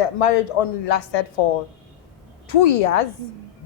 the marriage only lasted for 2 years,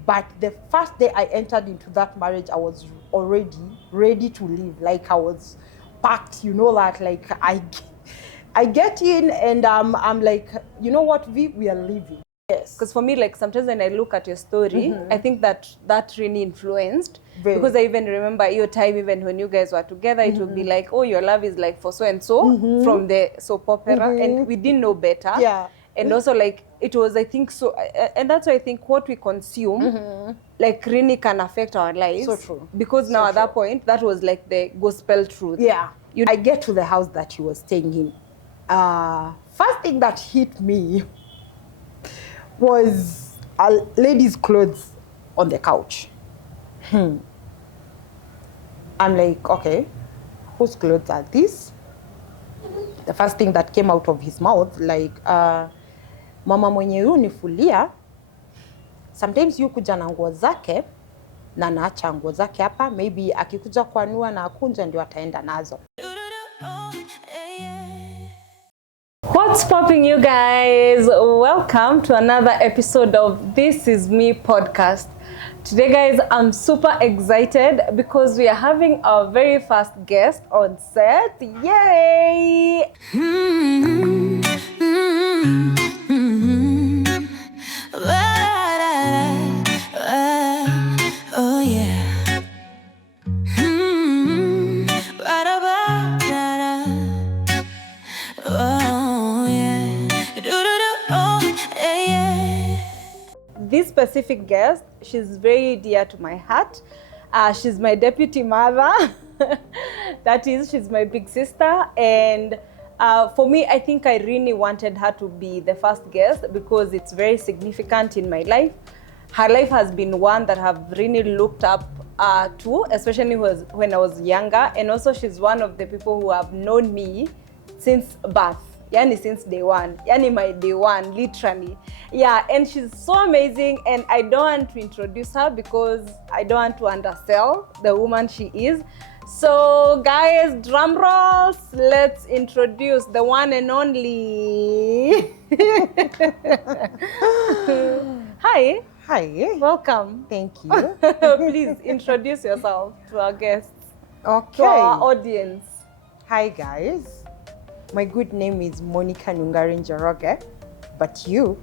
but the first day I entered into that marriage, I was already ready to leave. Like I was packed, you know that. Like I get in and I'm like, you know what, we are leaving. Yes. Because for me, like sometimes when I look at your story, I think that really influenced. Very. Because I even remember your time, even when you guys were together, it would be like, oh, your love is like for so and so from the soap opera, and we didn't know better. Yeah. And also like it was, I think so, and that's why I think what we consume, like really can affect our lives. So true. Because now at that point, that was like the gospel truth. Yeah. I get to the house that he was staying in. First thing that hit me was a lady's clothes on the couch. I'm like, okay, whose clothes are these? The first thing that came out of his mouth, like, mama mwenye unifulia, sometimes yu kuja na nguo zake, na naacha nguo zake hapa, maybe akikuja kuanua na akunja ndio ataenda nazo. What's popping, you guys? Welcome to another episode of This Is Me podcast. Today, guys, I'm super excited because we are having our very first guest on set. Yay! Oh yeah. This specific guest, she's very dear to my heart. She's my deputy mother. That is, she's my big sister. And for me, I think I really wanted her to be the first guest because it's very significant in my life. Her life has been one that I've really looked up to, especially when I was younger. And also she's one of the people who have known me since birth. Yani since day one, yani my day one, literally. Yeah, and she's so amazing, and I don't want to introduce her because I don't want to undersell the woman she is. So guys, drum rolls, let's introduce the one and only. Hi. Hi. Welcome. Thank you. Please introduce yourself to our guests, Okay. to our audience. Hi guys. My good name is Monique Njoroge, but you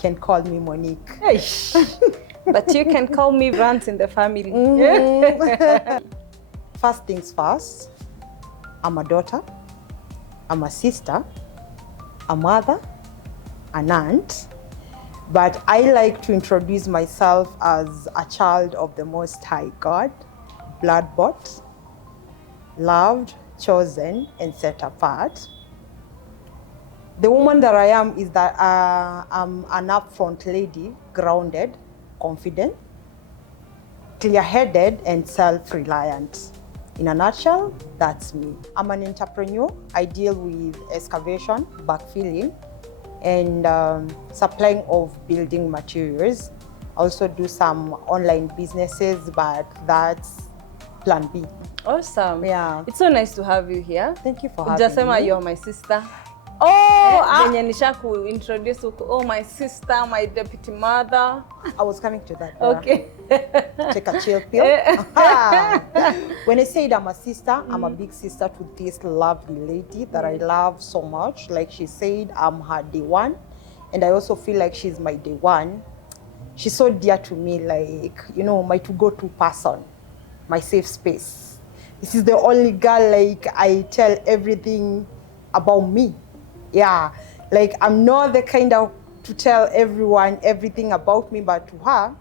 can call me Monique. But you can call me Vance in the family. First things first, I'm a daughter, I'm a sister, a mother, an aunt, but I like to introduce myself as a child of the Most High God, blood-bought, loved, chosen, and set apart. The woman that I am is that I'm an upfront lady, grounded, confident, clear-headed, and self-reliant. In a nutshell, that's me. I'm an entrepreneur. I deal with excavation, backfilling, and supplying of building materials. I also do some online businesses, but that's plan B. Awesome. Yeah. It's so nice to have you here. Thank you for having Jasema, me. you're my sister. Oh, Venye nisha ku introduce uko, oh, my sister, my deputy mother. I was coming to that. Okay. Take a chill pill. When I said I'm a sister, I'm a big sister to this lovely lady that I love so much. Like she said, I'm her day one. And I also feel like she's my day one. She's so dear to me, like, you know, my to-go-to person, my safe space. This is the only girl, like, I tell everything about me. Yeah, like I'm not the kind of to tell everyone everything about me, but to her,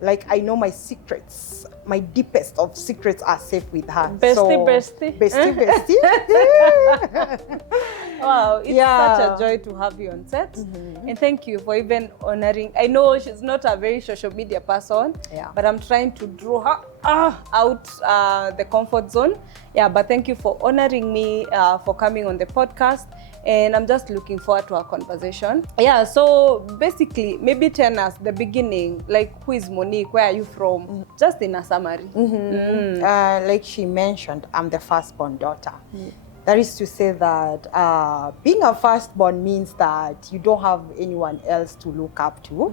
like I know my secrets, my deepest of secrets are safe with her. Bestie. Bestie. Wow, it's such a joy to have you on set. And thank you for even honoring. I know she's not a very social media person, but I'm trying to draw her out the comfort zone. Yeah, but thank you for honoring me, for coming on the podcast. And I'm just looking forward to our conversation. Yeah, so basically, maybe tell us the beginning, like who is Monique, where are you from? Just in a summary. Like she mentioned, I'm the firstborn daughter. That is to say that being a firstborn means that you don't have anyone else to look up to.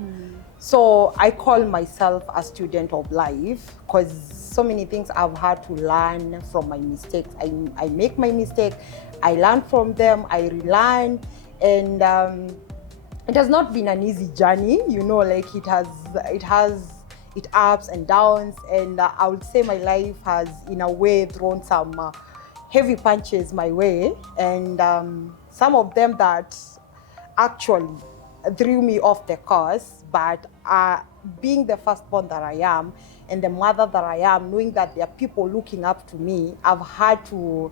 So I call myself a student of life because so many things I've had to learn from my mistakes. I make my mistake, I learn from them, I relearn, and it has not been an easy journey, you know, like it has ups and downs, and I would say my life has in a way thrown some heavy punches my way, and some of them that actually threw me off the course. But being the firstborn that I am and the mother that I am, knowing that there are people looking up to me, I've had to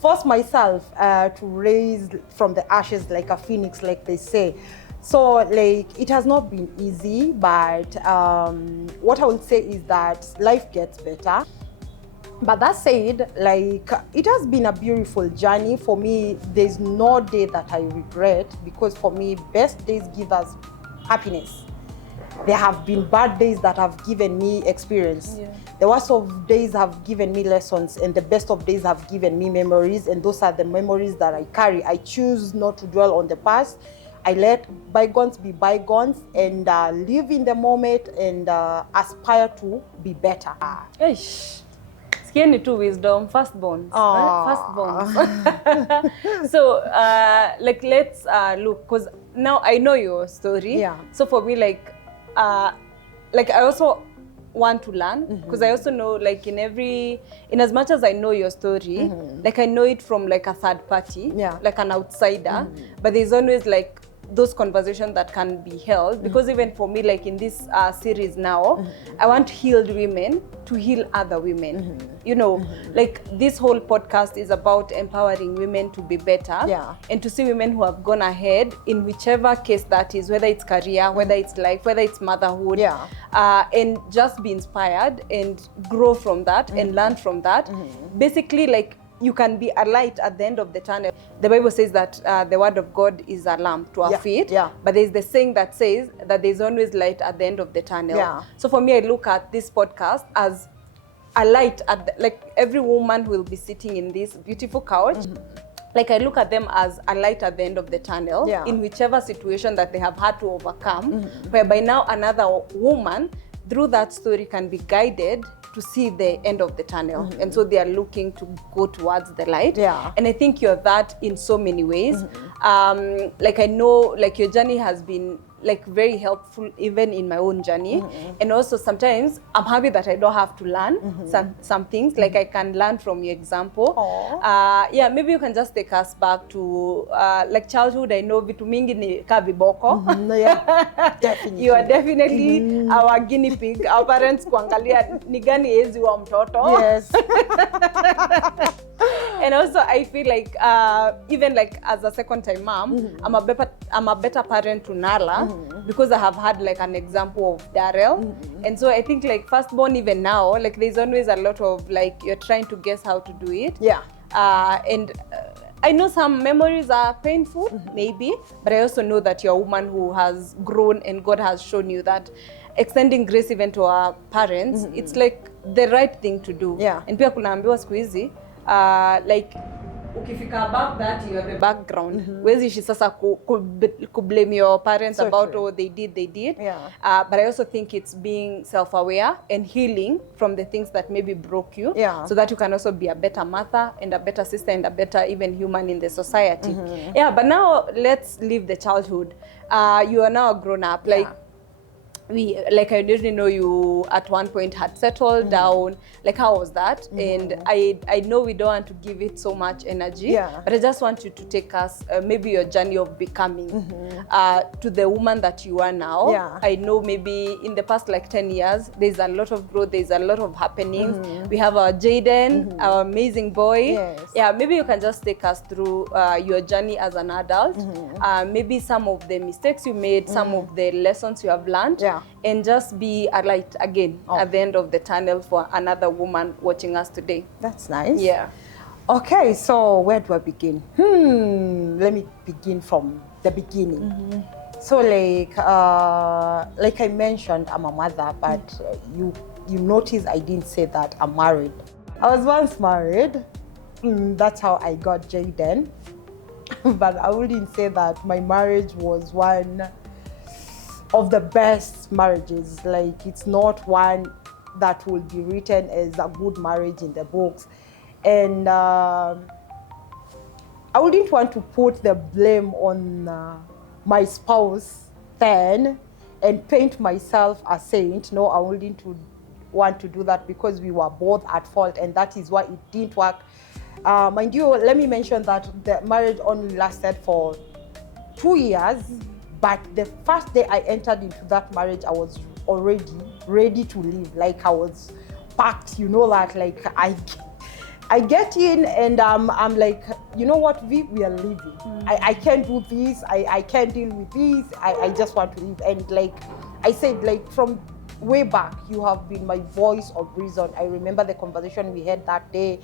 force myself to raise from the ashes like a phoenix, like they say. So like it has not been easy, but what I would say is that life gets better. But that said, like it has been a beautiful journey for me. There's no day that I regret, because for me, best days give us happiness. There have been bad days that have given me experience. Yeah. The worst of days have given me lessons, and the best of days have given me memories, and those are the memories that I carry. I choose not to dwell on the past. I let bygones be bygones and live in the moment and aspire to be better. Eish. Sikieni tu wisdom, firstborns. Firstborns. So, like, let's look, because now I know your story. Yeah. So for me, like I also want to learn, because I also know, like, in as much as I know your story, like I know it from like a third party, like an outsider, but there's always like those conversations that can be held, because even for me, like in this series now, I want healed women to heal other women. You know, like this whole podcast is about empowering women to be better, and to see women who have gone ahead in whichever case that is, whether it's career, whether it's life, whether it's motherhood, and just be inspired and grow from that and learn from that. Basically, like, you can be a light at the end of the tunnel. The Bible says that the word of God is a lamp to our feet, but there's the saying that says that there's always light at the end of the tunnel. So for me, I look at this podcast as a light at like every woman will be sitting in this beautiful couch. Like I look at them as a light at the end of the tunnel in whichever situation that they have had to overcome, whereby now another woman through that story can be guided to see the end of the tunnel. And so they are looking to go towards the light. And I think you're that in so many ways. Like I know, like your journey has been like very helpful even in my own journey. And also sometimes I'm happy that I don't have to learn some things, like I can learn from your example. Yeah, maybe you can just take us back to like childhood. I know vitu mingi ni ka viboko. Definitely. You are definitely our guinea pig. Our parents kuangalia ni gani ezi wa mtoto. Yes. And also I feel like even like as a second time mom, I'm a better parent to Nala, because I have had like an example of Darrell. And so I think like firstborn, even now, like there's always a lot of like you're trying to guess how to do it. And I know some memories are painful, maybe, but I also know that you're a woman who has grown and God has shown you that extending grace even to our parents, it's like the right thing to do. And pia kunaambiwa siku hizi like ukifika above that, you're the background. Wezi shi sasa ku blame your parents about what they did. But I also think it's being self-aware and healing from the things that maybe broke you, so that you can also be a better mother and a better sister and a better even human in the society. But now let's leave the childhood. You are now a grown up. Like like I didn't know you at one point had settled down. Like how was that? And I know we don't want to give it so much energy, but I just want you to take us maybe your journey of becoming to the woman that you are now. I know maybe in the past like 10 years there's a lot of growth, there's a lot of happenings. We have our Jaden, our amazing boy. Maybe you can just take us through your journey as an adult, maybe some of the mistakes you made, some of the lessons you have learned, and just be a light again at the end of the tunnel for another woman watching us today. That's nice. Okay, so where do I begin? Let me begin from the beginning. So like I mentioned, I'm a mother, but you notice I didn't say that I'm married. I was once married, That's how I got Jaden. But I wouldn't say that my marriage was one of the best marriages. Like, it's not one that will be written as a good marriage in the books. And I wouldn't want to put the blame on my spouse then and paint myself a saint. No, I wouldn't want to do that, because we were both at fault, and that is why it didn't work. Mind you, let me mention that the marriage only lasted for 2 years, but the first day I entered into that marriage, I was already ready to leave. Like, I was packed, you know, that like I get in and I'm like, you know what, we are leaving. I can't do this. I can't deal with this. I just want to leave. And like I said, like from way back, you have been my voice of reason. I remember the conversation we had that day,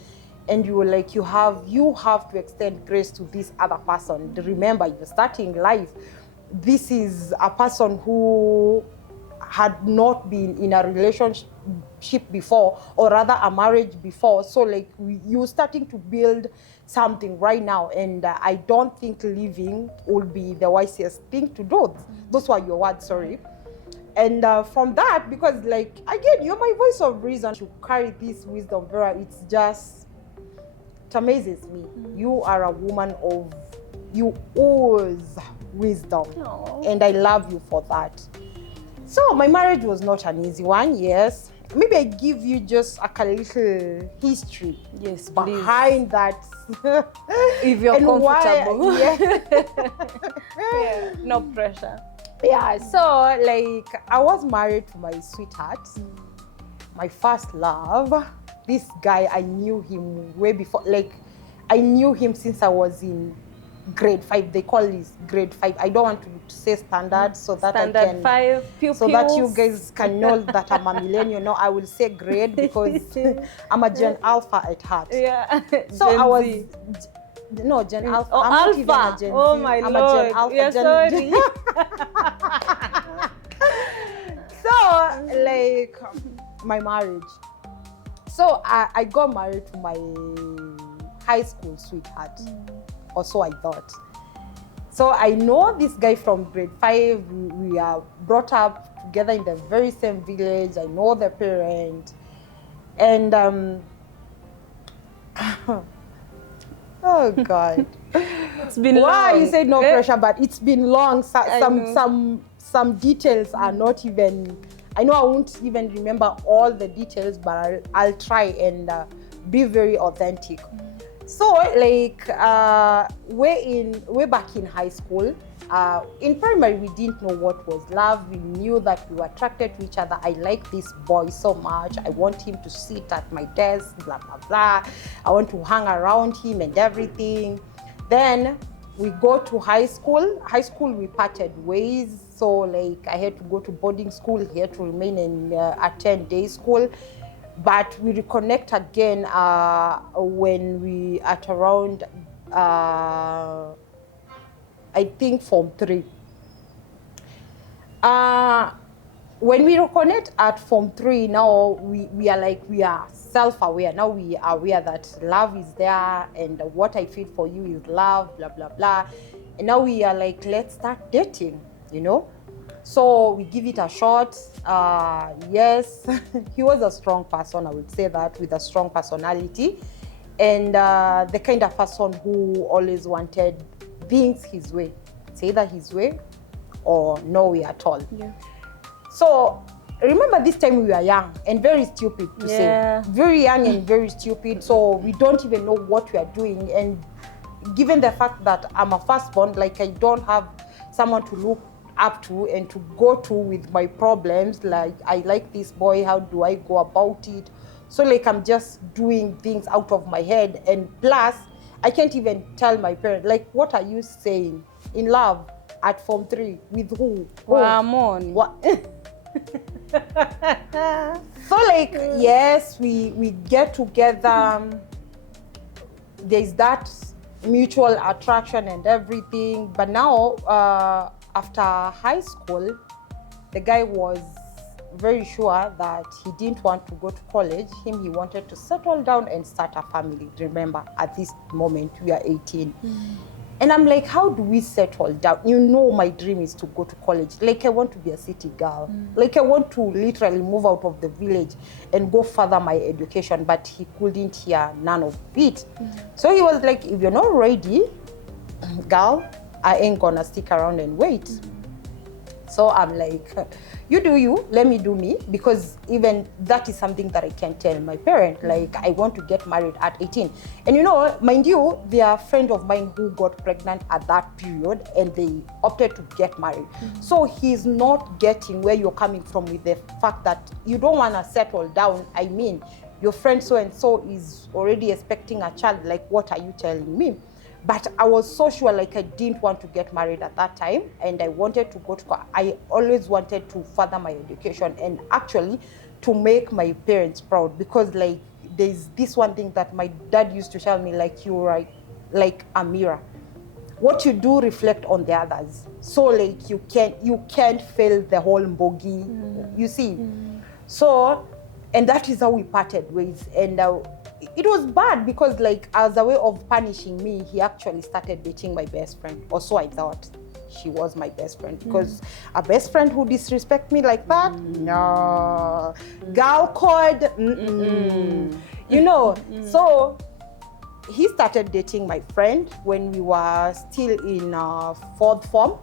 and you were like, you have to extend grace to this other person. Remember, you're starting life. This is a person who had not been in a relationship before, or rather a marriage before. So like you're starting to build something right now, and I don't think leaving will be the wisest thing to do. Those were your words, sorry. And from that, because like, again, you're my voice of reason. You carry this wisdom, Vera. It amazes me. You are a woman of, you oozes wisdom. Aww. And I love you for that. So my marriage was not an easy one, yes. Maybe I give you just a little history, yes, please, behind that. if you're comfortable. Yeah, no pressure. Yeah, so like I was married to my sweetheart, my first love. This guy, I knew him way before. Like, I knew him since I was in grade 5. They call this grade 5. I don't want to say standard, so that Standard I can 5 pupils. So that you guys can know that I'm a millennial. No, I will say grade, because I'm a Gen Alpha at heart. Yeah. So Gen I was Z. No, Gen Alpha. Oh, I'm Alpha. not even a Gen Oh Z. my I'm Lord. a Gen Alpha. Yeah, sorry. So like my marriage. So I got married to my high school sweetheart, or so I thought. So I know this guy from grade 5. We are brought up together in the very same village. I know the parent, and oh God, it's been why long. You said no pressure, but it's been long. Some details are not even. I know I won't even remember all the details, but I'll try and be very authentic. So like way back in high school, in primary, we didn't know what was love. We knew that we were attracted to each other. I like this boy so much. I want him to sit at my desk, blah blah blah. I want to hang around him and everything. Then we go to high school. High school, we parted ways. So like I had to go to boarding school. He had to remain in attend day school. But we reconnect again when we at around, I think, Form 3. When we reconnect at Form 3, now we are self-aware. Now we are aware that love is there, and what I feel for you is love, blah, blah, blah. And now we are like, let's start dating, you know? So we give it a shot. Yes, he was a strong person, I would say that, with a strong personality, and the kind of person who always wanted things his way. It's either his way or no way at all. Yeah. So remember, this time we were young and very stupid to Yeah. say. Very young and very stupid. So we don't even know what we are doing. And given the fact that I'm a firstborn, like I don't have someone to look up to and to go to with my problems, like I like this boy, how do I go about it? So like I'm just doing things out of my head, and plus I can't even tell my parents, like, what are you saying? In love at Form 3 with who? Ramon. What? So like yes, we get together. There's that mutual attraction and everything, but now after high school, the guy was very sure that he didn't want to go to college. He wanted to settle down and start a family. Remember, at this moment, we are 18. And I'm like, how do we settle down? You know, my dream is to go to college. Like, I want to be a city girl. Like, I want to literally move out of the village and go further my education. But he couldn't hear none of it. So he was like, if you're not ready, girl, I ain't gonna stick around and wait. So I'm like, you do you, let me do me, because even that is something that I can tell my parent, like I want to get married at 18. And you know, mind you, there are a friend of mine who got pregnant at that period and they opted to get married. So he's not getting where you're coming from with the fact that you don't want to settle down. I mean, your friend so-and-so is already expecting a child, like what are you telling me? But I was so sure, like I didn't want to get married at that time, and I wanted to go to, I always wanted to further my education and actually to make my parents proud, because like there's this one thing that my dad used to tell me, like you're like a mirror. What you do reflect on the others. So like you can't fail the whole bogey, you see. So, and that is how we parted ways. And it was bad because like as a way of punishing me, he actually started dating my best friend. Or so I thought. She was my best friend, because a best friend who disrespect me like that, no. Girl code, you know. So he started dating my friend when we were still in fourth form,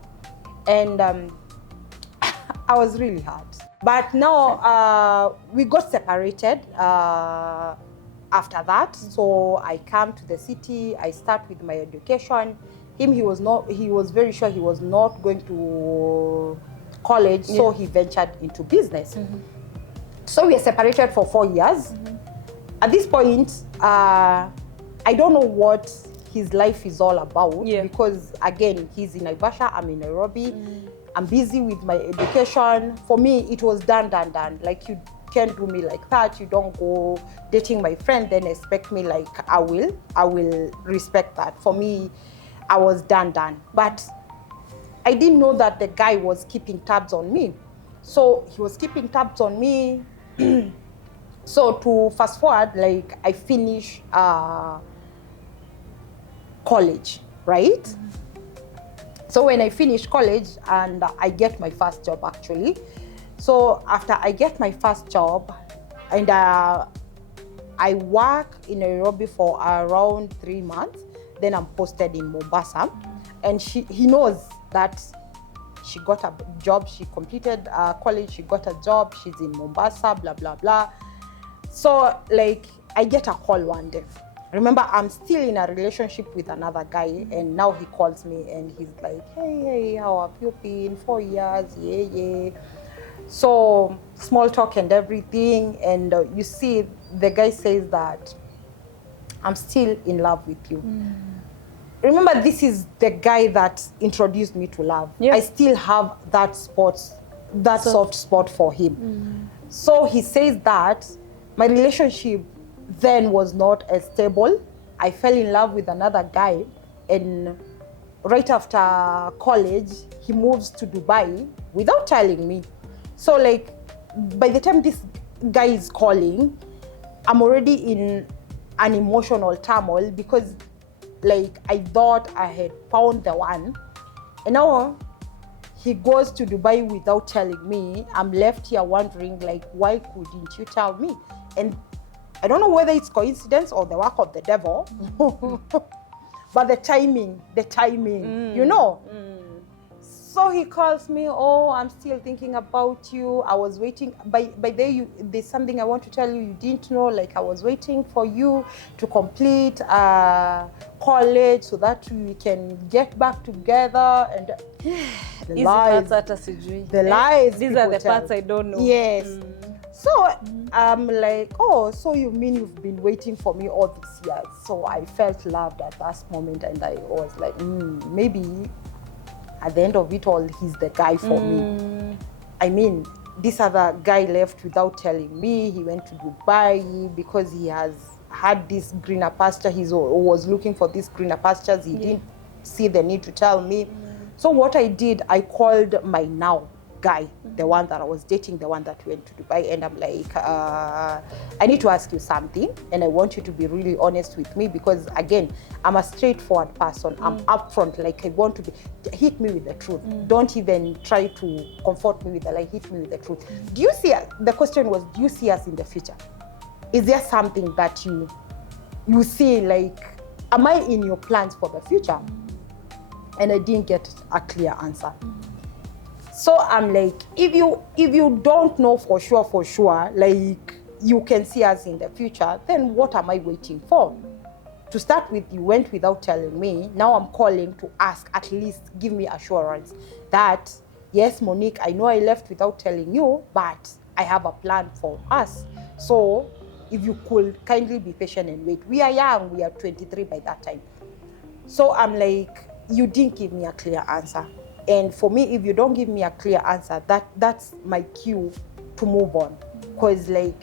and I was really hurt. But now we got separated after that. So I come to the city, I start with my education. Him, he was very sure he was not going to college, so he ventured into business. So we are separated for 4 years. At this point, I don't know what his life is all about, because again, he's in Naivasha, I'm in Nairobi. I'm busy with my education. For me, it was done. Like, you can't do me like that. You don't go dating my friend, then expect me like I will respect that. For me, I was done. But I didn't know that the guy was keeping tabs on me. So he was keeping tabs on me. So to fast forward, like I finish college, right? So when I finish college and I get my first job actually. So after I get my first job and I work in Nairobi for around 3 months, then I'm posted in Mombasa. And he knows that she got a job, she completed college, she got a job, she's in Mombasa, blah, blah, blah. So like I get a call one day. Remember, I'm still in a relationship with another guy, and now he calls me and he's like, hey, how have you been? 4 years, yeah. So small talk and everything, and you see the guy says that I'm still in love with you. Remember, this is the guy that introduced me to love. I still have that soft spot for him. So he says that my relationship then was not as stable. I fell in love with another guy, and right after college, he moves to Dubai without telling me. So like, by the time this guy is calling, I'm already in an emotional turmoil, because like I thought I had found the one, and now he goes to Dubai without telling me. I'm left here wondering, like, why couldn't you tell me? And I don't know whether it's coincidence or the work of the devil, but the timing, you know. So he calls me, oh, I'm still thinking about you. I was waiting. By there, there's something I want to tell you. You didn't know, like I was waiting for you to complete college so that we can get back together. And the lies. The lies. These are the parts I don't know. Yes. So I'm like, oh, so you mean you've been waiting for me all these years? So I felt loved at that moment, and I was like, maybe at the end of it all, he's the guy for me. I mean, this other guy left without telling me. He went to Dubai because he has had this greener pasture. He was looking for these greener pastures. He didn't see the need to tell me. So what I did, I called my now guy, the one that I was dating, the one that went to Dubai, and I'm like, I need to ask you something, and I want you to be really honest with me, because again, I'm a straightforward person. I'm upfront, like I want to be, hit me with the truth. Don't even try to comfort me with the lie, hit me with the truth. Do you see, the question was, do you see us in the future? Is there something that you see, like, am I in your plans for the future? And I didn't get a clear answer. So I'm like, if you don't know for sure, like you can see us in the future, then what am I waiting for? To start with, you went without telling me. Now I'm calling to ask, at least give me assurance that, yes, Monique, I know I left without telling you, but I have a plan for us. So if you could kindly be patient and wait. We are young, we are 23 by that time. So I'm like, you didn't give me a clear answer. And for me, if you don't give me a clear answer, that's my cue to move on. Because like,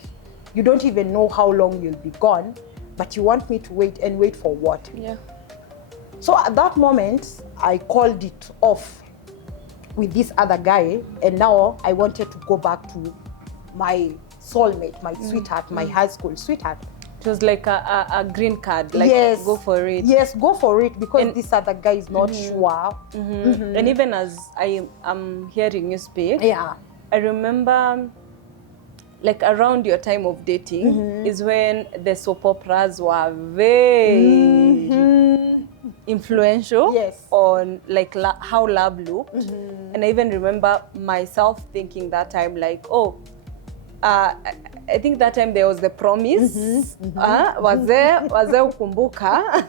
you don't even know how long you'll be gone, but you want me to wait, and wait for what? Yeah. So at that moment, I called it off with this other guy, and now I wanted to go back to my soulmate, my sweetheart, my high school sweetheart. It was like a green card, like, yes, go for it. Yes, go for it, because this other guy is not sure. And even as I am hearing you speak, Yeah. I remember, like, around your time of dating is when the soap operas were very influential on like how love looked. And I even remember myself thinking that time, like, oh, I think that time there was The Promise. Wazee ukumbuka.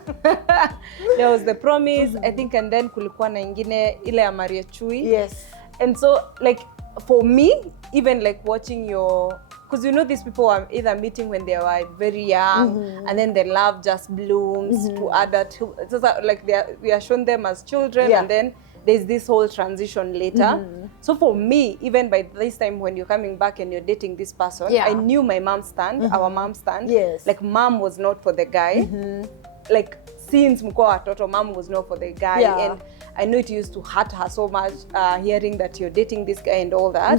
There was The Promise, I think, and then kulikuwa na ingine ile ya Maria Chui. Yes. And so, like, for me, even like watching your, because you know these people are either meeting when they were very young, and then their love just blooms to adulthood. It's like we are shown them as children, and then there's this whole transition later. So for me, even by this time when you're coming back and you're dating this person, I knew my mom's stand, our mom's stand. Yes. Like, mom was not for the guy. Like, since mko watoto, mom was not for the guy. And I know it used to hurt her so much, hearing that you're dating this guy and all that.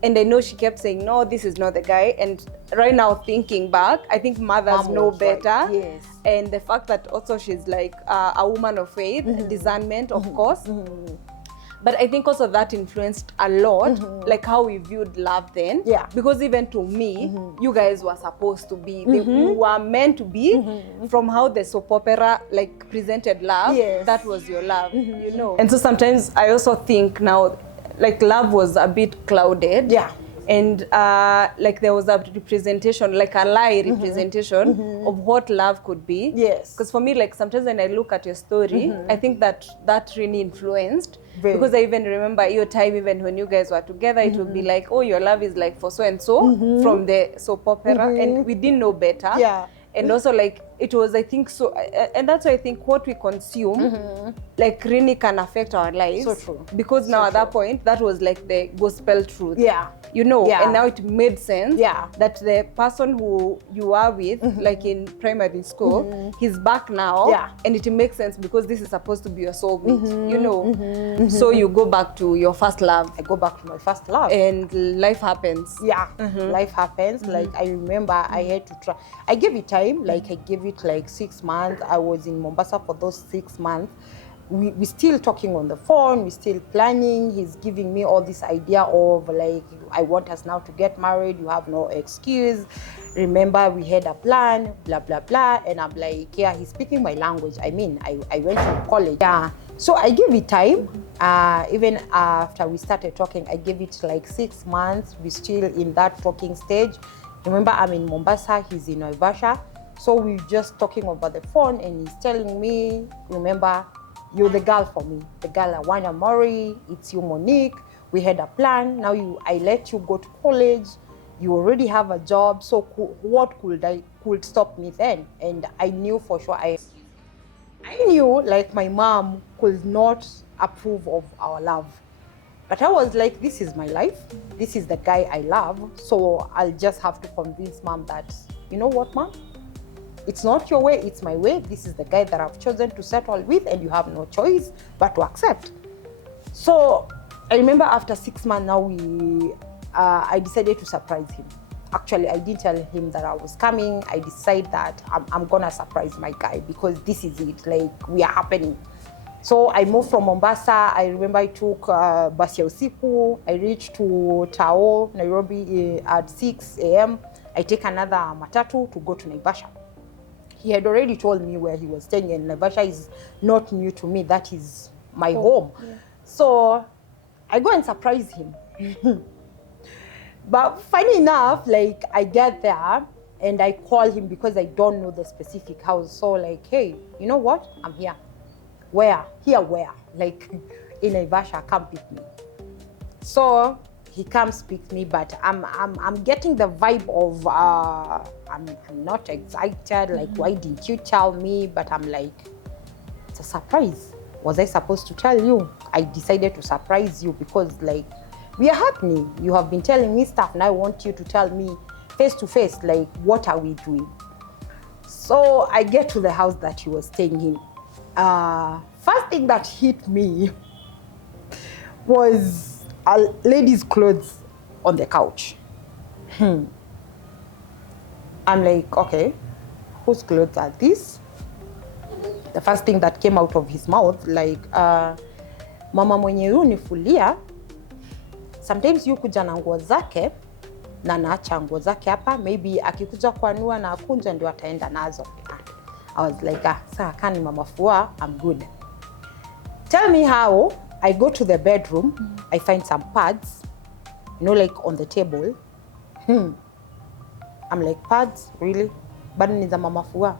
And I know she kept saying, no, this is not the guy. And right now, thinking back, I think mothers know better. Right. Yes. And the fact that also she's like a woman of faith, discernment, of course. But I think also that influenced a lot, like how we viewed love then. Yeah. Because even to me, you guys were supposed to be, you were meant to be, from how the soap opera like presented love. Yes. That was your love, you know. And so sometimes I also think now, like, love was a bit clouded. Yeah. And like there was a representation, like a lie representation of what love could be. Yes. Because for me, like, sometimes when I look at your story, I think that really influenced. Because I even remember your time, even when you guys were together, it would be like, oh, your love is like for so and so from the soap opera, and we didn't know better. Yeah. And also, like, it was, I think, so, and that's why I think what we consume, like, really can affect our lives. So true. Because now at that point, that was like the gospel truth. Yeah. You know, and now it made sense that the person who you are with, like in primary school, he's back now. Yeah. And it makes sense because this is supposed to be your soulmate, you know. So you go back to your first love. I go back to my first love. And life happens. Yeah. Life happens. Like, I remember I had to try. I gave it time. Like, I gave it like 6 months. I was in Mombasa for those 6 months. We still talking on the phone, we still planning. He's giving me all this idea of, like, I want us now to get married, you have no excuse. Remember, we had a plan, blah, blah, blah. And I'm like, yeah, he's speaking my language. I mean, I went to college. Yeah. So I gave it time. Even after we started talking, I gave it like 6 months. We're still in that talking stage. Remember, I'm in Mombasa, he's in Naivasha. So we're just talking over the phone, and he's telling me, remember, you're the girl for me, the girl I want to marry. It's you, Monique. We had a plan. Now I let you go to college. You already have a job. So what could stop me then? And I knew for sure. I knew, like, my mom could not approve of our love. But I was like, this is my life. This is the guy I love. So I'll just have to convince mom that, you know what, mom? It's not your way, it's my way. This is the guy that I've chosen to settle with, and you have no choice but to accept. So I remember after 6 months now, I decided to surprise him. Actually, I didn't tell him that I was coming. I decided that I'm gonna surprise my guy because this is it, like we are happening. So I moved from Mombasa. I remember I took basi ya usiku. I reached to Tao, Nairobi at 6 a.m. I take another matatu to go to Naivasha. He had already told me where he was staying, and Naivasha is not new to me. That is my home. Yeah. So I go and surprise him. But funny enough, like I get there and I call him because I don't know the specific house. So like, hey, you know what? I'm here. Where? Here where? Like in Naivasha, come pick me. So he comes pick me, but I'm getting the vibe of I'm not excited. Like, why didn't you tell me? But I'm like, it's a surprise. Was I supposed to tell you? I decided to surprise you because like we are happening. You have been telling me stuff, and I want you to tell me face to face, like, what are we doing? So I get to the house that he was staying in. First thing that hit me was a lady's clothes on the couch. I'm like, okay, whose clothes are these? The first thing that came out of his mouth, like, mama mwenye unifulia, sometimes yu kuja na nguo zake na naacha nguo zake hapa, maybe akikuja kuanua na akunja ndio ataenda nazo. I was like, saa kani mama fua, I'm good. Tell me how. I go to the bedroom, I find some pads, you know, like on the table. I'm like, pads, really? But ni za mama fua.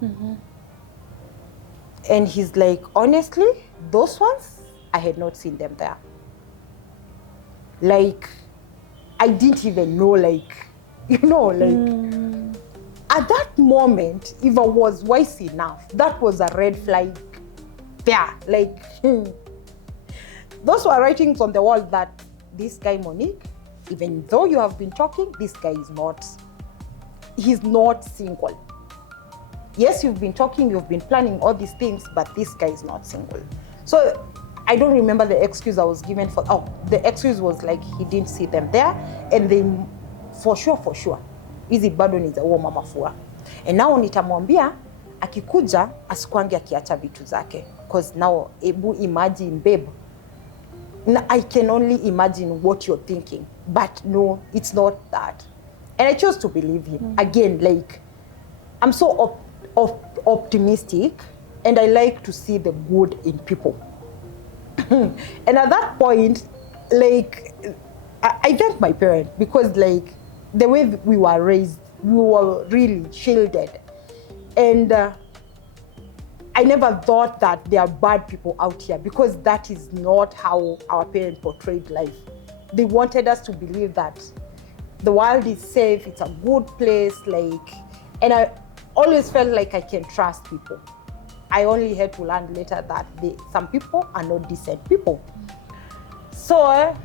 And he's like, honestly, those ones, I had not seen them there. Like, I didn't even know, like, you know, like, at that moment, if I was wise enough, that was a red flag there. Like, those were writings on the wall that this guy, Monique, even though you have been talking, this guy is not, he's not single. Yes, you've been talking, you've been planning all these things, but this guy is not single. So I don't remember the excuse I was given for, the excuse was like, he didn't see them there, and then for sure, hizi bado ni za uo mama fua. And now nitamwambia, akikuja, asikwangi akiacha vitu zake. Because now, ebu imagine, babe, I can only imagine what you're thinking, but no, it's not that. And I chose to believe him. Again, like, I'm so optimistic, and I like to see the good in people. And at that point, like, I thank my parents because, like, the way we were raised, we were really shielded. And I never thought that there are bad people out here because that is not how our parents portrayed life. They wanted us to believe that the world is safe, it's a good place, like, and I always felt like I can trust people. I only had to learn later that some people are not decent people. So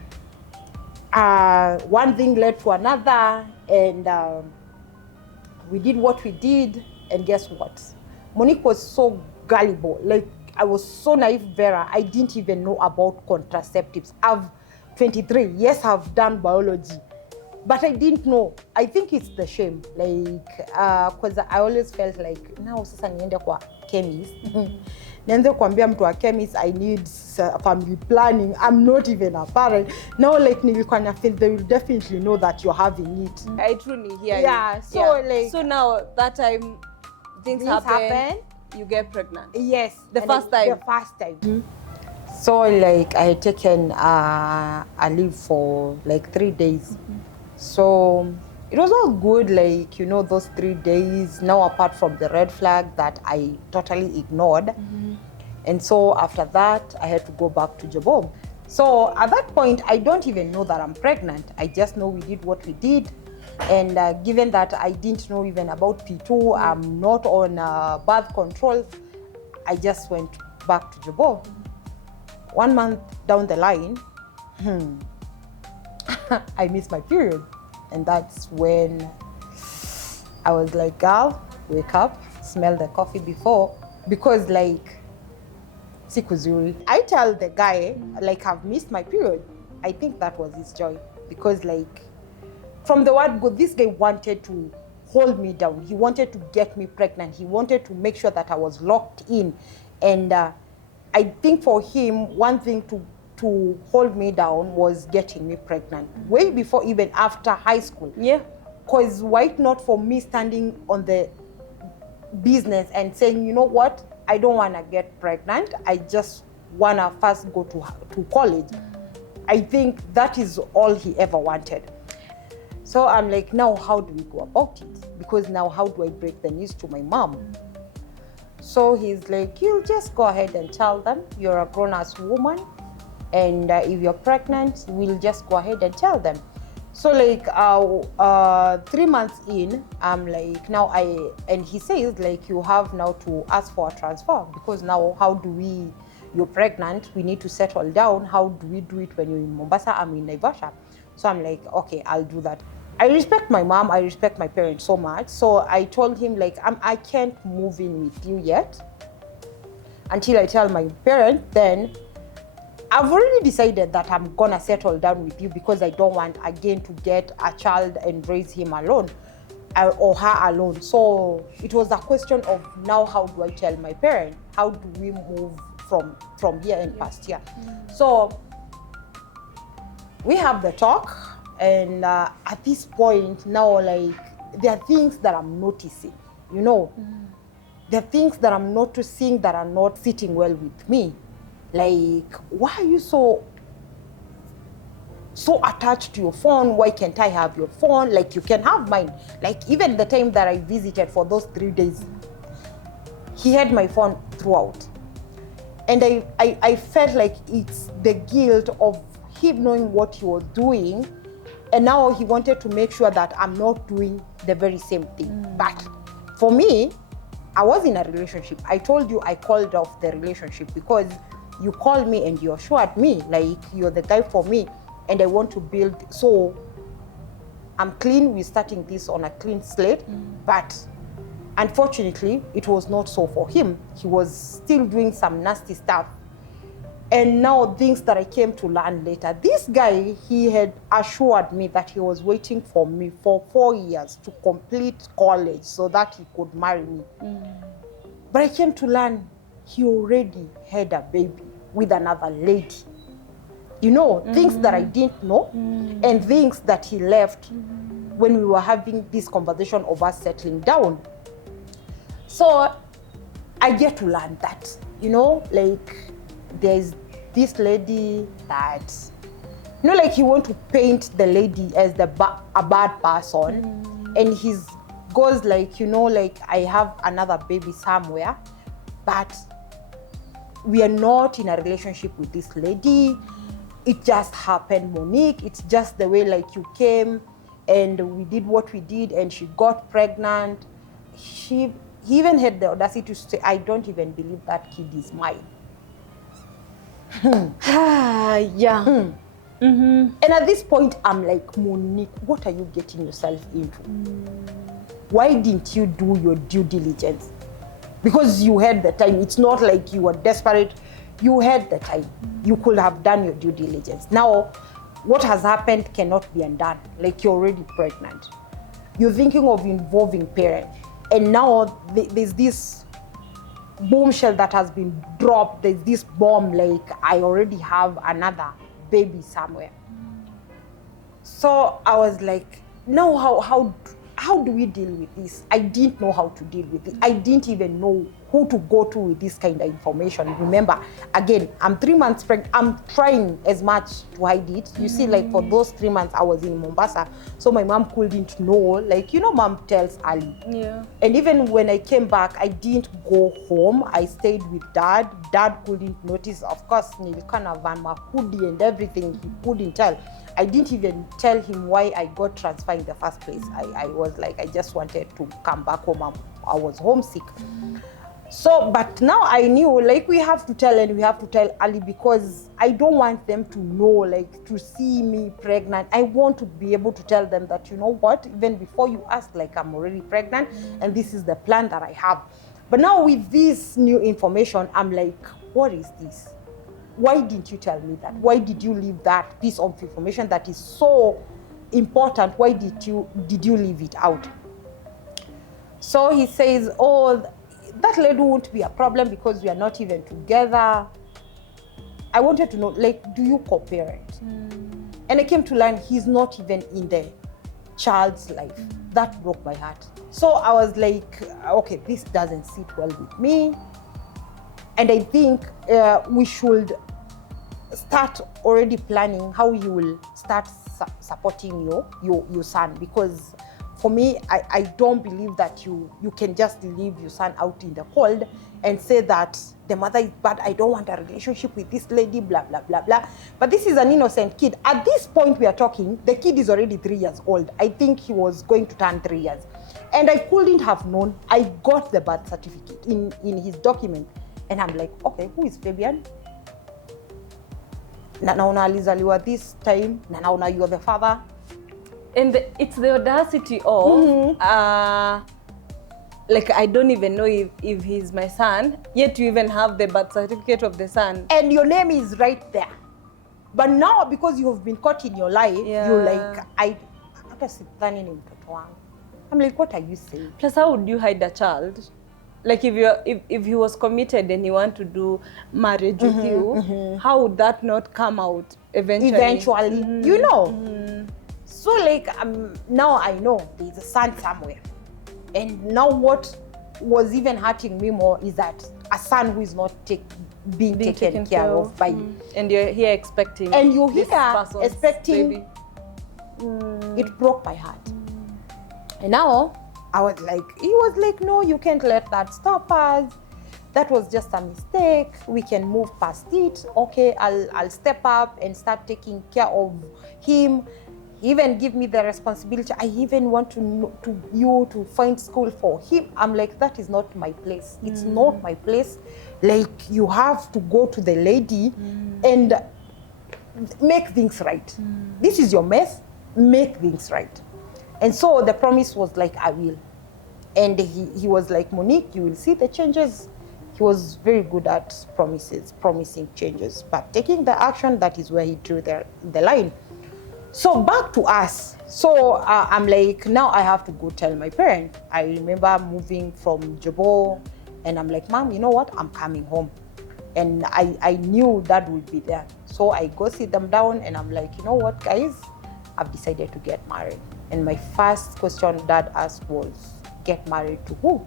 one thing led to another, and we did what we did, and guess what? Monique was so gullible. Like, I was so naive, Vera. I didn't even know about contraceptives. I've 23, yes, I've done biology, but I didn't know. I think it's the shame, like, because I always felt like, now sasa niende kwa chemist. Niende kuambia mtu wa chemist, I need family planning. I'm not even a parent. Now, like, nilikuwa na feel they will definitely know that you're having it. I truly hear you. Yeah, so like... So now, that time, things happen, you get pregnant. Yes. The first time. The first time. So, like, I had taken a leave for, like, 3 days. So it was all good, like, you know, those 3 days, now apart from the red flag that I totally ignored. And so after that, I had to go back to Jabom. So at that point, I don't even know that I'm pregnant. I just know we did what we did. And given that I didn't know even about P2, I'm not on birth control, I just went back to Jabom. 1 month down the line, I missed my period. And that's when I was like, girl, wake up, smell the coffee before. Because, like, sikuzuri. I tell the guy, like, I've missed my period. I think that was his joy, because like from the word go, this guy wanted to hold me down. He wanted to get me pregnant. He wanted to make sure that I was locked in. And I think for him, one thing to hold me down was getting me pregnant, way before even after high school. Yeah. Because why not for me standing on the business and saying, you know what, I don't want to get pregnant. I just want to first go to college. I think that is all he ever wanted. So I'm like, now how do we go about it? Because now how do I break the news to my mom? So he's like, you just go ahead and tell them you're a grown-ass woman, and if you're pregnant, we'll just go ahead and tell them. So like 3 months in, I'm like, now and he says like, you have now to ask for a transfer, because now you're pregnant, we need to settle down. How do we do it when you're in Mombasa? I'm in Naivasha. So I'm like, okay, I'll do that. I respect my mom, I respect my parents so much. So I told him like, I can't move in with you yet until I tell my parents. Then I've already decided that I'm gonna settle down with you, because I don't want again to get a child and raise him alone or her alone. So it was a question of now, how do I tell my parents? How do we move from here and past here? So we have the talk, and at this point now, like, there are things that I'm noticing, you know. There are things that I'm noticing that are not sitting well with me. Like, why are you so attached to your phone? Why can't I have your phone? Like, you can have mine. Like, even the time that I visited for those 3 days, he had my phone throughout. And I felt like it's the guilt of him knowing what he was doing, and now he wanted to make sure that I'm not doing the very same thing. But for me, I was in a relationship. I told you I called off the relationship because you called me and you assured me like you're the guy for me, and I want to build. So I'm clean. We're starting this on a clean slate. But unfortunately, it was not so for him. He was still doing some nasty stuff. And now things that I came to learn later, this guy, he had assured me that he was waiting for me for 4 years to complete college so that he could marry me. But I came to learn he already had a baby with another lady. You know, things that I didn't know, and things that he left when we were having this conversation of us settling down. So I get to learn that, you know, like, there's this lady that, you know, like, he want to paint the lady as a bad person, and he goes like, you know, like, I have another baby somewhere, but we are not in a relationship with this lady. It just happened, Monique. It's just the way, like, you came and we did what we did and she got pregnant. He even had the audacity to say, I don't even believe that kid is mine. Yeah. And at this point, I'm like, Monique, what are you getting yourself into? Why didn't you do your due diligence? Because you had the time. It's not like you were desperate. You had the time. You could have done your due diligence. Now, what has happened cannot be undone. Like, you're already pregnant. You're thinking of involving parents. And now there's this bombshell that has been dropped. There's this bomb, like, I already have another baby somewhere. So I was like, no, how do we deal with this? I didn't know how to deal with it. I didn't even know who to go to with this kind of information. Remember, again, I'm 3 months pregnant. I'm trying as much to hide it. You see, like, for those 3 months, I was in Mombasa. So my mom couldn't know. Like, you know, mom tells early. Yeah. And even when I came back, I didn't go home. I stayed with dad. Dad couldn't notice. Of course, Nilikana Van Makudi and everything, he couldn't tell. I didn't even tell him why I got transferred in the first place. I was like, I just wanted to come back home. I was homesick. So, but now I knew, like, we have to tell, and we have to tell early, because I don't want them to know, like, to see me pregnant. I want to be able to tell them that, you know what, even before you ask, like, I'm already pregnant, and this is the plan that I have. But now with this new information, I'm like, what is this? why didn't you tell me that? Why did you leave that piece of information that is so important? Why did you leave it out? So he says, oh, that lady won't be a problem because we are not even together. I wanted to know, like, do you co-parent? And I came to learn he's not even in the child's life. That broke my heart. So I was like, okay, this doesn't sit well with me. And I think we should start already planning how you will start supporting your son, because for me, I don't believe that you can just leave your son out in the cold and say that the mother is bad, I don't want a relationship with this lady, blah, blah, blah, blah. But this is an innocent kid. At this point we are talking, the kid is already 3 years old. I think he was going to turn 3 years. And I couldn't have known. I got the birth certificate in his document. And I'm like, okay, who is Fabian? Na naona alizaliwa this time, na naona you're the father. And it's the audacity of, like, I don't even know if he's my son, yet you even have the birth certificate of the son. And your name is right there. But now, because you have been caught in your lie, you're like, I'm like, what are you saying? Plus, how would you hide a child? Like, if he was committed and he want to do marriage with you, how would that not come out eventually? You know. So like now I know there's a son somewhere. And now what was even hurting me more is that a son who is not being taken care of by you. And you're here expecting. And you're here expecting. Baby. It broke my heart. And now he was like, no, you can't let that stop us. That was just a mistake. We can move past it. Okay, I'll step up and start taking care of him. Even give me the responsibility. I even want to find school for him. I'm like, that is not my place. It's not my place. Like, you have to go to the lady and make things right. This is your mess. Make things right. And so the promise was like, I will. And he was like, Monique, you will see the changes. He was very good at promising changes. But taking the action, that is where he drew the line. So back to us. So I'm like, now I have to go tell my parent. I remember moving from Jabo, and I'm like, Mom, you know what? I'm coming home. And I knew Dad would be there. So I go sit them down, and I'm like, you know what, guys? I've decided to get married. And my first question Dad asked was, get married to who?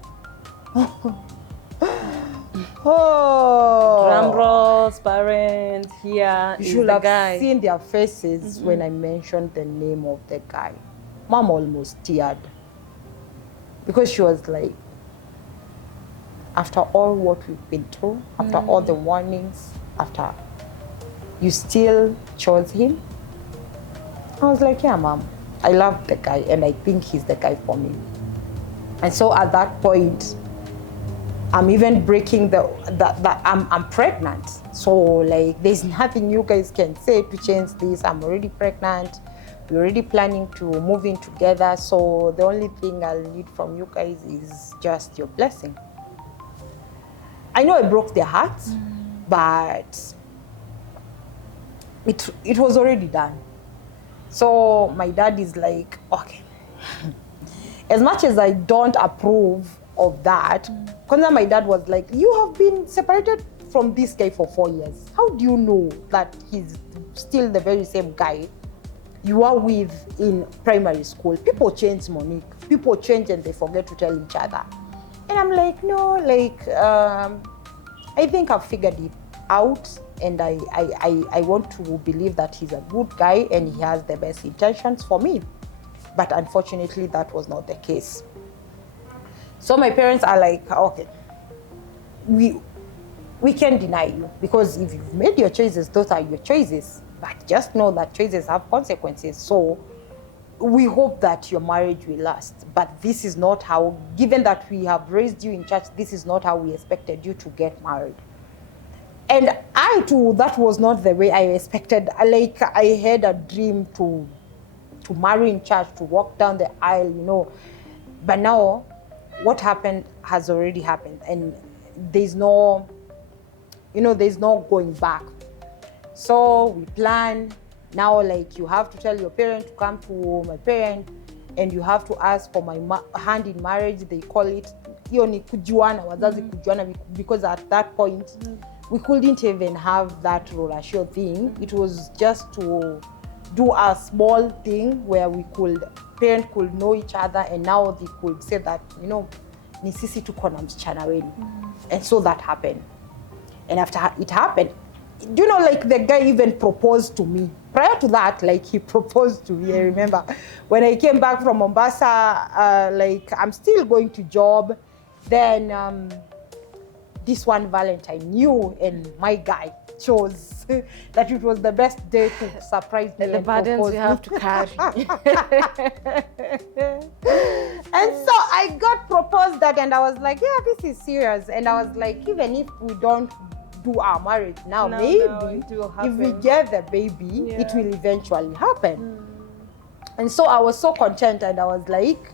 Oh. Drum rolls, parents, here You is should the have guy. seen their faces when I mentioned the name of the guy. Mom almost teared. Because she was like, after all what we've been through, after all the warnings, after you still chose him? I was like, yeah, Mom, I love the guy and I think he's the guy for me. And so at that point, I'm even breaking I'm pregnant. So like, there's nothing you guys can say to change this. I'm already pregnant. We're already planning to move in together. So the only thing I'll need from you guys is just your blessing. I know I broke their hearts, but it was already done. So my dad is like, okay. As much as I don't approve of that, because my dad was like, you have been separated from this guy for 4 years. How do you know that he's still the very same guy you are with in primary school? People change, Monique. People change and they forget to tell each other. And I'm like, no, like, I think I've figured it out, and I want to believe that he's a good guy and he has the best intentions for me. But unfortunately, that was not the case. So my parents are like, okay, we can't deny you, because if you've made your choices, those are your choices. But just know that choices have consequences. So we hope that your marriage will last. But this is not how, given that we have raised you in church, this is not how we expected you to get married. And I too, that was not the way I expected. Like, I had a dream to marry in church, to walk down the aisle, you know. But now, what happened has already happened, and there's no going back. So we plan. Now, like, you have to tell your parent to come to my parent, and you have to ask for my hand in marriage. They call it hiyo ni kujuana, wazazi kujuana, because at that point we couldn't even have that roller thing. It was just to do a small thing where parent could know each other, and now they could say that, you know, ni sisi tuko na msichana wenu. And so that happened. And after it happened, you know, like, the guy even proposed to me. Prior to that, like, he proposed to me. I remember when I came back from Mombasa, like, I'm still going to job. Then this one Valentine, you and my guy chose that it was the best day to surprise me. The burdens you have to carry. And so I got proposed that, and I was like, yeah, this is serious. And I was like, even if we don't do our marriage now, maybe if we get the baby, it will eventually happen. And so I was so content, and I was like,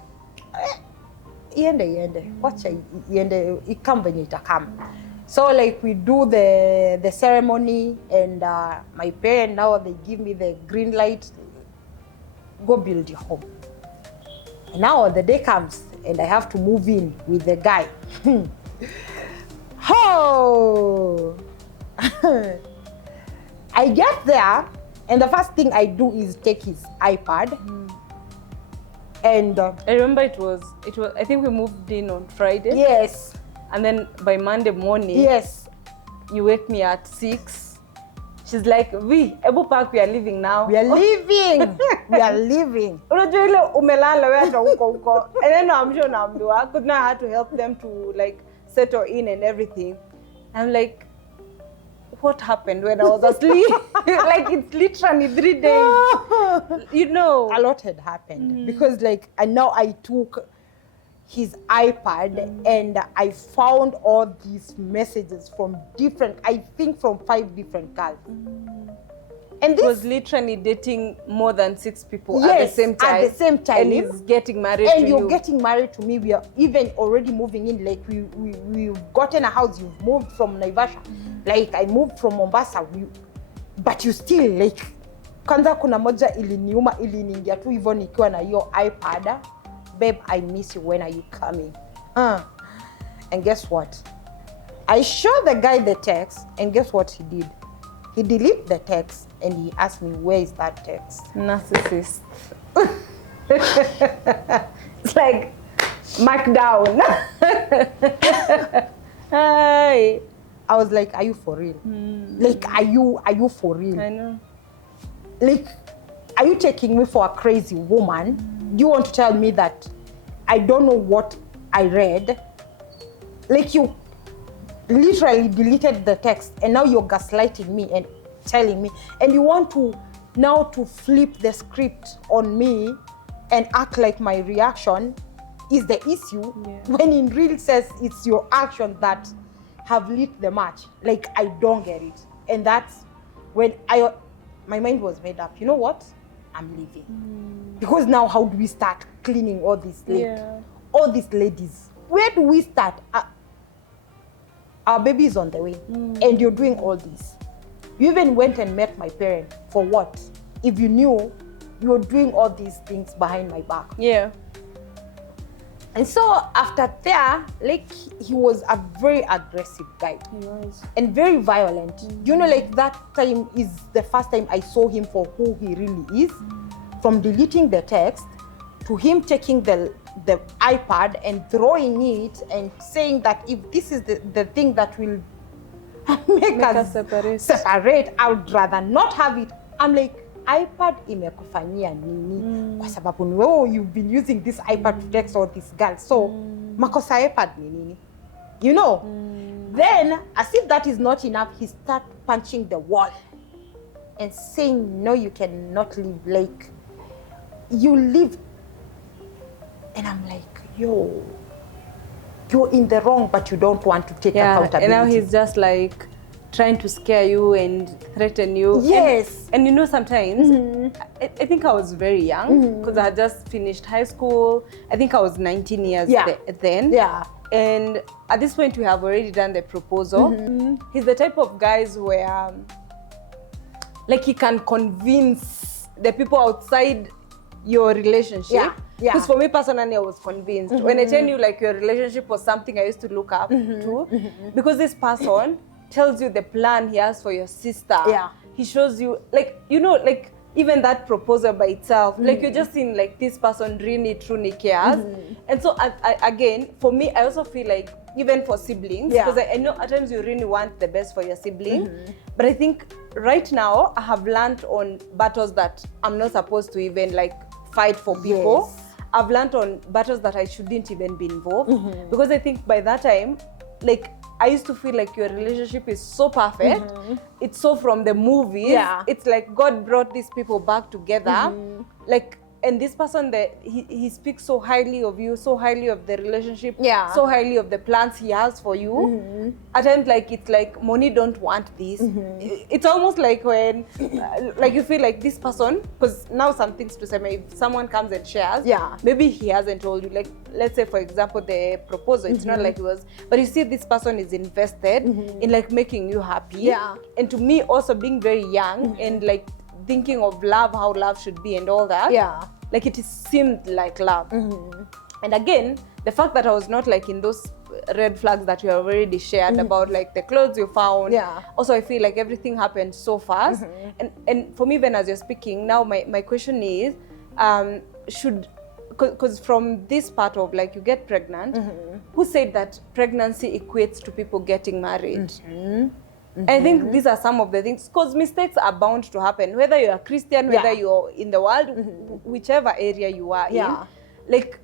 iende wacha iende ikam venye itakam. So, like, we do the ceremony, and my parents, now they give me the green light, go build your home. And now the day comes, and I have to move in with the guy. Oh, I get there, and the first thing I do is take his iPad. And I remember it was I think we moved in on Friday. Yes. And then by Monday morning, yes, you wake me at 6. She's like, Ebu Park, we are leaving now. We are leaving. We are leaving. Unajua ile umelala wewe hata huko. And then I'm sure naambiwa, because now I had to help them to, like, settle in and everything. I'm like, what happened when I was asleep? Like, it's literally 3 days. You know, a lot had happened because, like, and now I took his iPad and I found all these messages from I think from 5 different girls. And this was literally dating more than 6 people yes, at the same time. At the same time. And he's getting married to you. And you're getting married to me. We are even already moving in. Like, we've gotten a house. You've moved from Naivasha. Like, I moved from Mombasa. But you still, like, kwanza kuna moja iliniingia tu hivyo nikiwa na hiyo iPad. Babe, I miss you. When are you coming? And guess what? I showed the guy the text, and guess what he did? He deleted the text, and he asked me, where is that text? Narcissist. It's like, mark down. Hi. I was like, are you for real? Like, are you for real? I know. Like, are you taking me for a crazy woman? Do you want to tell me that I don't know what I read? Like, you literally deleted the text, and now you're gaslighting me and telling me, and you want to now to flip the script on me and act like my reaction is the issue, when in real sense it's your actions that have lit the match. Like, I don't get it. And that's when my mind was made up. You know what? I'm leaving. Because now how do we start cleaning all these all these ladies? Where do we start? Our baby is on the way, and you're doing all this. You even went and met my parents for what? If you knew you're doing all these things behind my back. Yeah. And so after that, like, he was a very aggressive guy. He was. And very violent. You know, like, that time is the first time I saw him for who he really is. From deleting the text to him taking the iPad and throwing it and saying that if this is the thing that will make us separate, I would rather not have it. I'm like, iPad imekufanyia nini? Kwa sababu ni wewe, you've been using this iPad to text all these girls. So, makosa iPad ni nini? You know? Then, as if that is not enough, he started punching the wall and saying, no, you cannot live. Like, you live. And I'm like, yo, you're in the wrong, but you don't want to take accountability. And now he's just like trying to scare you and threaten you. Yes. And you know, sometimes, I think I was very young because I had just finished high school. I think I was 19 years then. Yeah. And at this point, we have already done the proposal. He's the type of guys where like he can convince the people outside your relationship. Because for me personally, I was convinced. When I tell you like your relationship was something I used to look up to, because this person tells you the plan he has for your sister. He shows you, like, you know, like even that proposal by itself, like you're just seeing like this person really truly cares. And so I, again, for me, I also feel like even for siblings, because I know at times you really want the best for your sibling, but I think right now I have learned on battles that I'm not supposed to even like fight for people. I've learned on battles that I shouldn't even be involved, because I think by that time, like I used to feel like your relationship is so perfect. It's so from the movies. It's like God brought these people back together. Like, and this person, that he speaks so highly of you, so highly of the relationship, so highly of the plans he has for you. At times, like it's like Monique don't want this. It's almost like when, like you feel like this person, because now some things to say, if someone comes and shares, maybe he hasn't told you. Like let's say for example the proposal, it's not like it was, but you see this person is invested in like making you happy. And to me also being very young and like thinking of love, how love should be and all that. Like it seemed like love. And again, the fact that I was not like in those red flags that you have already shared about like the clothes you found. Also, I feel like everything happened so fast. And for me, even as you're speaking, now my question is, because from this part of like you get pregnant, who said that pregnancy equates to people getting married? I think these are some of the things, because mistakes are bound to happen, whether you're a Christian, whether you're in the world, whichever area you are in. Like,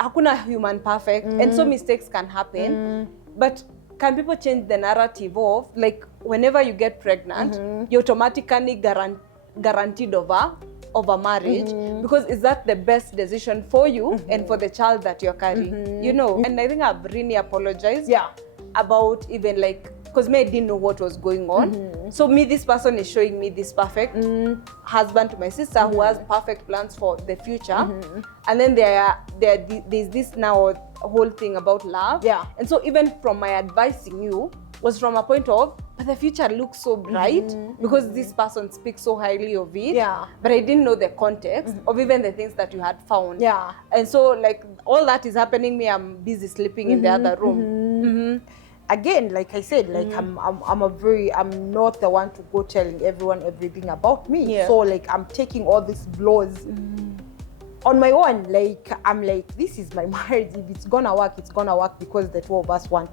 hakuna human perfect, and so mistakes can happen. But can people change the narrative of, like, whenever you get pregnant, you're automatically guaranteed over marriage, because is that the best decision for you and for the child that you're carrying, you know? And I think I've really apologized about even like, because me, I didn't know what was going on. So me, this person is showing me this perfect husband to my sister who has perfect plans for the future. And then there's this now whole thing about love. And so even from my advising you was from a point of, but the future looks so bright because this person speaks so highly of it. But I didn't know the context of even the things that you had found. And so like all that is happening, me, I'm busy sleeping in the other room. Again, like I said, like I'm not the one to go telling everyone everything about me. So like I'm taking all these blows on my own. Like I'm like, this is my marriage. If it's gonna work, it's gonna work because the two of us want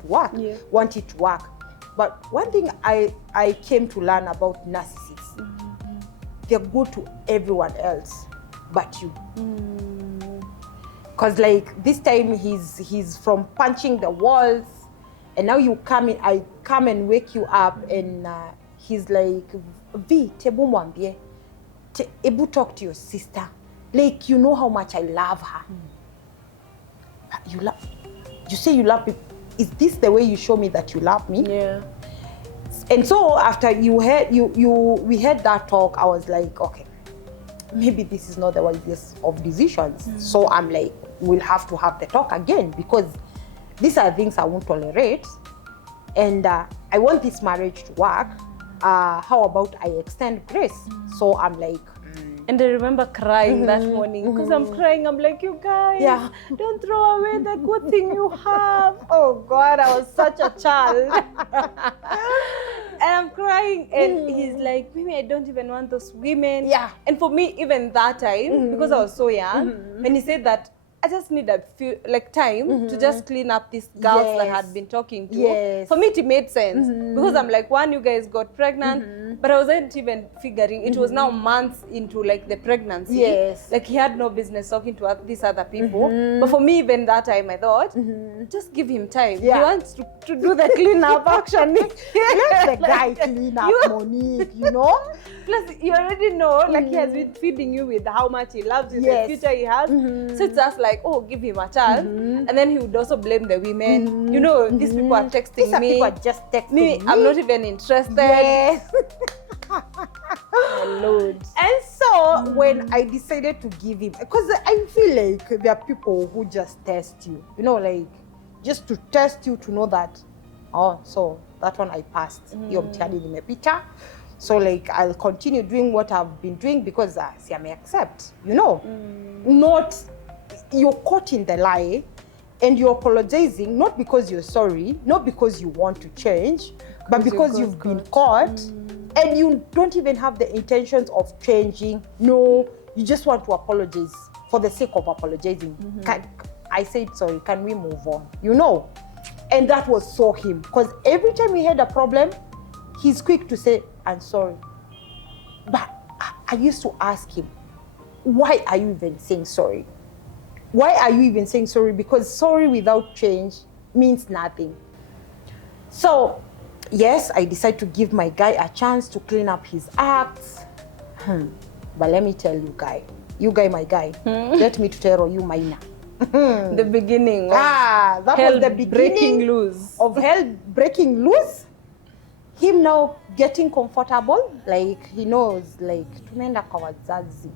it to work. But one thing I came to learn about narcissists, they're good to everyone else but you. Cause like this time he's from punching the walls. And now you come in, I come and wake you up, and he's like, V, tebu mwambie, ebu talk to your sister. Like, you know how much I love her. You say you love me. Is this the way you show me that you love me? And so after we had that talk, I was like, okay, maybe this is not the wisest of decisions. So I'm like, we'll have to have the talk again, because these are things I won't tolerate, and I want this marriage to work. How about I extend grace? So I'm like, and I remember crying that morning, because I'm crying. I'm like, you guys, don't throw away the good thing you have. Oh God, I was such a child. And I'm crying, and he's like, maybe I don't even want those women. And for me, even that time, because I was so young, when he said that, I just need a few like time to just clean up these girls that I had been talking to. For me, it made sense because I'm like, one, you guys got pregnant, but I wasn't even figuring. It was now months into like the pregnancy. Like he had no business talking to these other people. But for me, even that time, I thought, just give him time. He wants to do the cleanup action. Let the guy clean up, Monique, you know? Plus, you already know, like he has been feeding you with how much he loves you, the future he has. So it's just like, oh, give him a chance. And then he would also blame the women. You know, these people are texting me. People are just texting me. I'm not even interested. Lord. And so when I decided to give him, because I feel like there are people who just test you, you know, like just to test you to know that, oh, so that one I passed. Hiyo mtihani nimepita. So like I'll continue doing what I've been doing because see, I may accept, you know. Not you're caught in the lie and you're apologizing not because you're sorry, not because you want to change, but because you've been caught and you don't even have the intentions of changing. No, you just want to apologize for the sake of apologizing. I said sorry, can we move on? You know? And that was so him, because every time we had a problem, he's quick to say, I'm sorry. But I used to ask him, why are you even saying sorry? Why are you even saying sorry? Because sorry without change means nothing. So, yes, I decided to give my guy a chance to clean up his acts. But let me tell you, my guy, let me to tell you, minor. The beginning of that was the beginning breaking loose. of hell breaking loose. Him now getting comfortable, like he knows, like tumeenda kwa wazazi.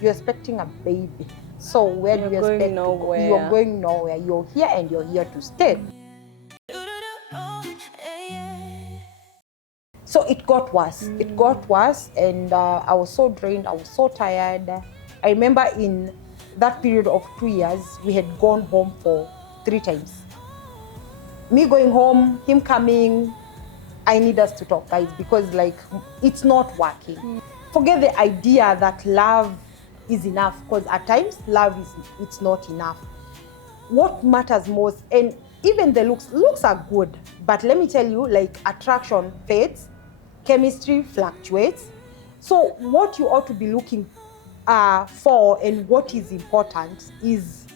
You're expecting a baby. So where do you expect to go? You're going nowhere. You're here and you're here to stay. So it got worse. It got worse, and I was so drained. I was so tired. I remember in that period of 2 years, we had gone home for 3 times. Me going home, him coming. I need us to talk, guys, because like it's not working. Forget the idea that love is enough, because at times love it's not enough. What matters most, and even the looks are good, but let me tell you, like attraction fades, chemistry fluctuates. So what you ought to be looking for and what is important is